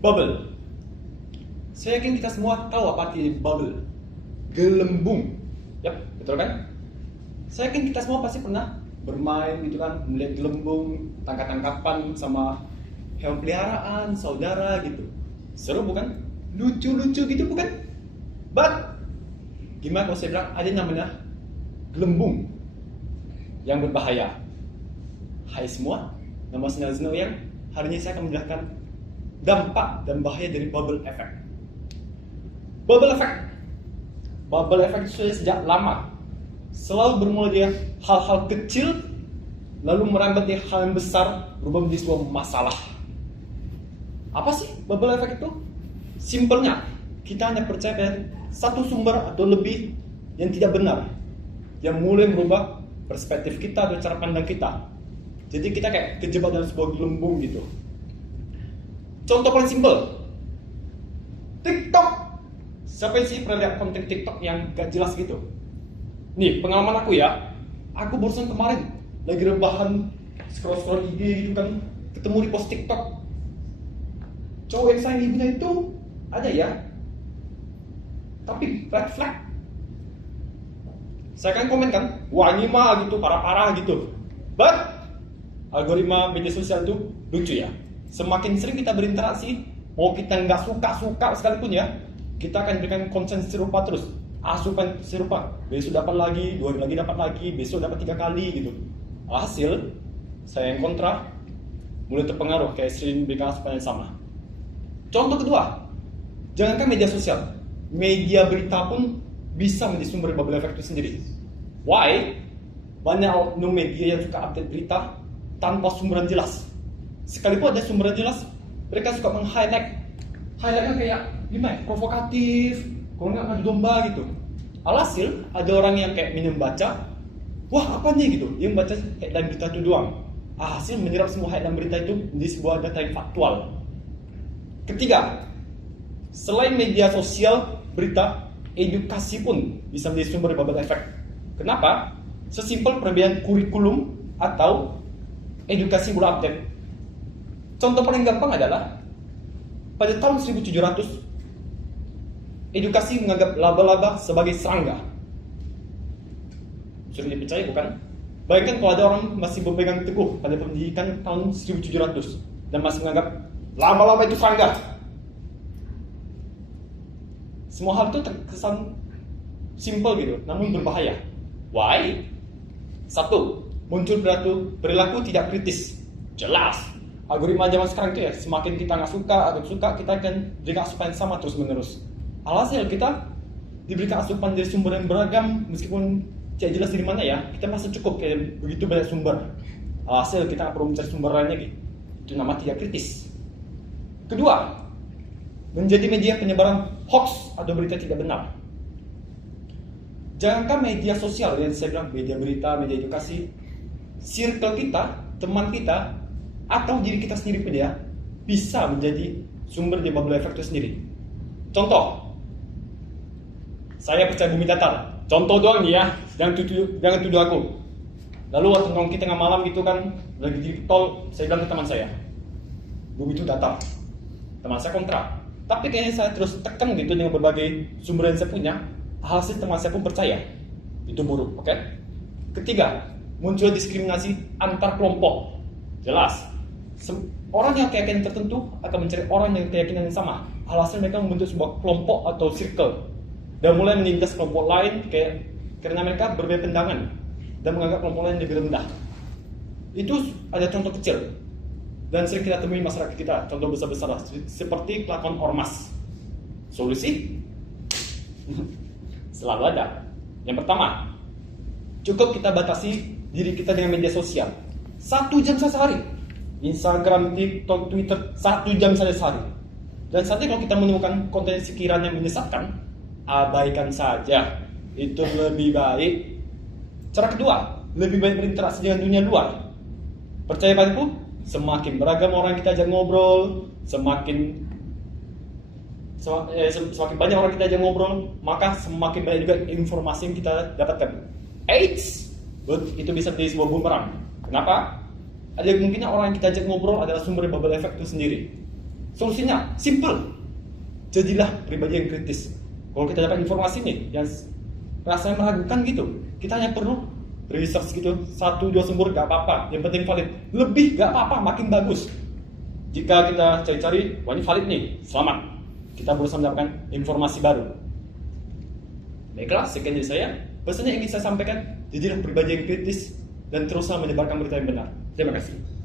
Bubble. Saya yakin kita semua tahu apa arti bubble. Gelembung. Yap, betul kan? Saya yakin kita semua pasti pernah bermain gitu kan, melihat gelembung, tangkap-tangkapan sama hewan peliharaan, saudara gitu. Seru bukan? Lucu-lucu gitu bukan? But gimana kalau saya bilang ada namanya gelembung yang berbahaya? Hai semua, nama saya Zeno yang hari ini saya akan menjelaskan dampak dan bahaya dari bubble effect. Bubble effect. Bubble effect sudah sejak lama. Selalu bermula dari hal-hal kecil, lalu merambat di hal yang besar, berubah menjadi sebuah masalah. Apa sih bubble effect itu? Simpelnya, kita hanya percaya pada satu sumber atau lebih yang tidak benar, yang mulai merubah perspektif kita dan cara pandang kita. Jadi kita kayak kejebak dalam sebuah gelembung gitu. Contoh paling simpel, TikTok. Siapa sih pernah lihat konten TikTok yang gak jelas gitu? Nih pengalaman aku ya, aku barusan kemarin lagi rebahan scroll IG gitu kan, ketemu di post TikTok. Cowok yang sayang ibunya itu ada ya, tapi red flag. Saya kan komen kan, wah ini mah gitu parah-parah gitu. But algoritma media sosial itu lucu ya. Semakin sering kita berinteraksi, mau kita nggak suka sekalipun ya, kita akan berikan konten serupa terus. Asupan serupa, besok dapat lagi, 2 hari lagi dapat lagi, besok dapat 3 kali gitu. Alhasil, saya yang kontra, mulai terpengaruh kayak sering berikan asupan yang sama. Contoh kedua, jangankan media sosial, media berita pun bisa menjadi sumber bubble effect itu sendiri. Why? Banyak oknum media yang suka update berita tanpa sumberan jelas. Sekalipun ada sumberan jelas, mereka suka meng-highlight. Highlightnya kayak gimana? Provokatif, kalau nggak ngadu domba gitu. Alhasil, ada orang yang kayak minum baca, wah apa nih gitu, yang baca headline berita itu doang. Alhasil menyerap semua headline berita itu menjadi sebuah data yang faktual. Ketiga, selain media sosial, berita, edukasi pun bisa menjadi sumber bubble effect. Kenapa? Sesimpel perbedaan kurikulum atau edukasi mulai update. Contoh paling gampang adalah pada tahun 1700, edukasi menganggap laba-laba sebagai serangga. Sudah dipercaya bukan? Bayangkan kalau ada orang masih berpegang teguh pada pendidikan tahun 1700 dan masih menganggap laba-laba itu serangga. Semua hal itu terkesan simple gitu, namun berbahaya. Why? 1. Muncul perilaku tidak kritis. Jelas, algoritma zaman sekarang itu ya, semakin kita nggak suka atau suka, kita akan berikan asupan yang sama terus menerus. Alhasil kita diberikan asupan dari sumber yang beragam, meskipun tidak jelas dari mana ya, kita masih cukup kayak begitu banyak sumber. Alhasil kita perlu mencari sumber lain lagi. Itu nama tidak kritis. Kedua, menjadi media penyebaran hoax atau berita tidak benar. Jangankan media sosial, yang saya bilang media berita, media edukasi, circle kita, teman kita, atau diri kita sendiri pun ya, bisa menjadi sumber dari bubble effect itu sendiri. Contoh, saya percaya bumi datar. Contoh doang nih ya, jangan tuduh aku. Lalu waktu nongki tengah malam gitu kan, lagi di tol, saya bilang ke teman saya, bumi itu datar. Teman saya kontra. Tapi kayaknya saya terus tekan gitu dengan berbagai sumber yang saya punya, hasil teman saya pun percaya. Itu buruk, oke? Ketiga, muncul diskriminasi antar kelompok. Jelas, orang yang keyakinan tertentu akan mencari orang yang keyakinan yang sama. Alhasil mereka membentuk sebuah kelompok atau circle dan mulai menindas kelompok lain karena mereka berbeda pandangan dan menganggap kelompok lain lebih rendah. Itu ada contoh kecil dan sering kita temui masyarakat kita, contoh besar-besar seperti kelakuan ormas. Solusi? Selalu ada. Yang pertama, cukup kita batasi diri kita dengan media sosial 1 jam sehari. Instagram, TikTok, Twitter 1 jam saja sehari. Dan saatnya kalau kita menemukan konten sekiranya menyesatkan, abaikan saja. Itu lebih baik. Cara kedua, lebih baik berinteraksi dengan dunia luar. Percaya padaku, semakin beragam orang kita ajak ngobrol, semakin banyak orang kita ajak ngobrol, maka semakin banyak juga informasi yang kita dapatkan. Eits, itu bisa menjadi sebuah bumerang. Kenapa? Ada kemungkinan orang yang kita ajak ngobrol adalah sumber bubble effect itu sendiri. Solusinya simple. Jadilah pribadi yang kritis. Kalau kita dapat informasi nih yang rasanya meragukan gitu, kita hanya perlu research gitu, 1-2 sumber gak apa-apa, yang penting valid. Lebih gak apa-apa, makin bagus. Jika kita cari-cari, wah ini valid nih, selamat, kita berusaha mendapatkan informasi baru. Baiklah, sekian dari saya. Pesannya yang ingin saya sampaikan, jadilah pribadi yang kritis dan teruslah menyebarkan berita yang benar. Terima kasih.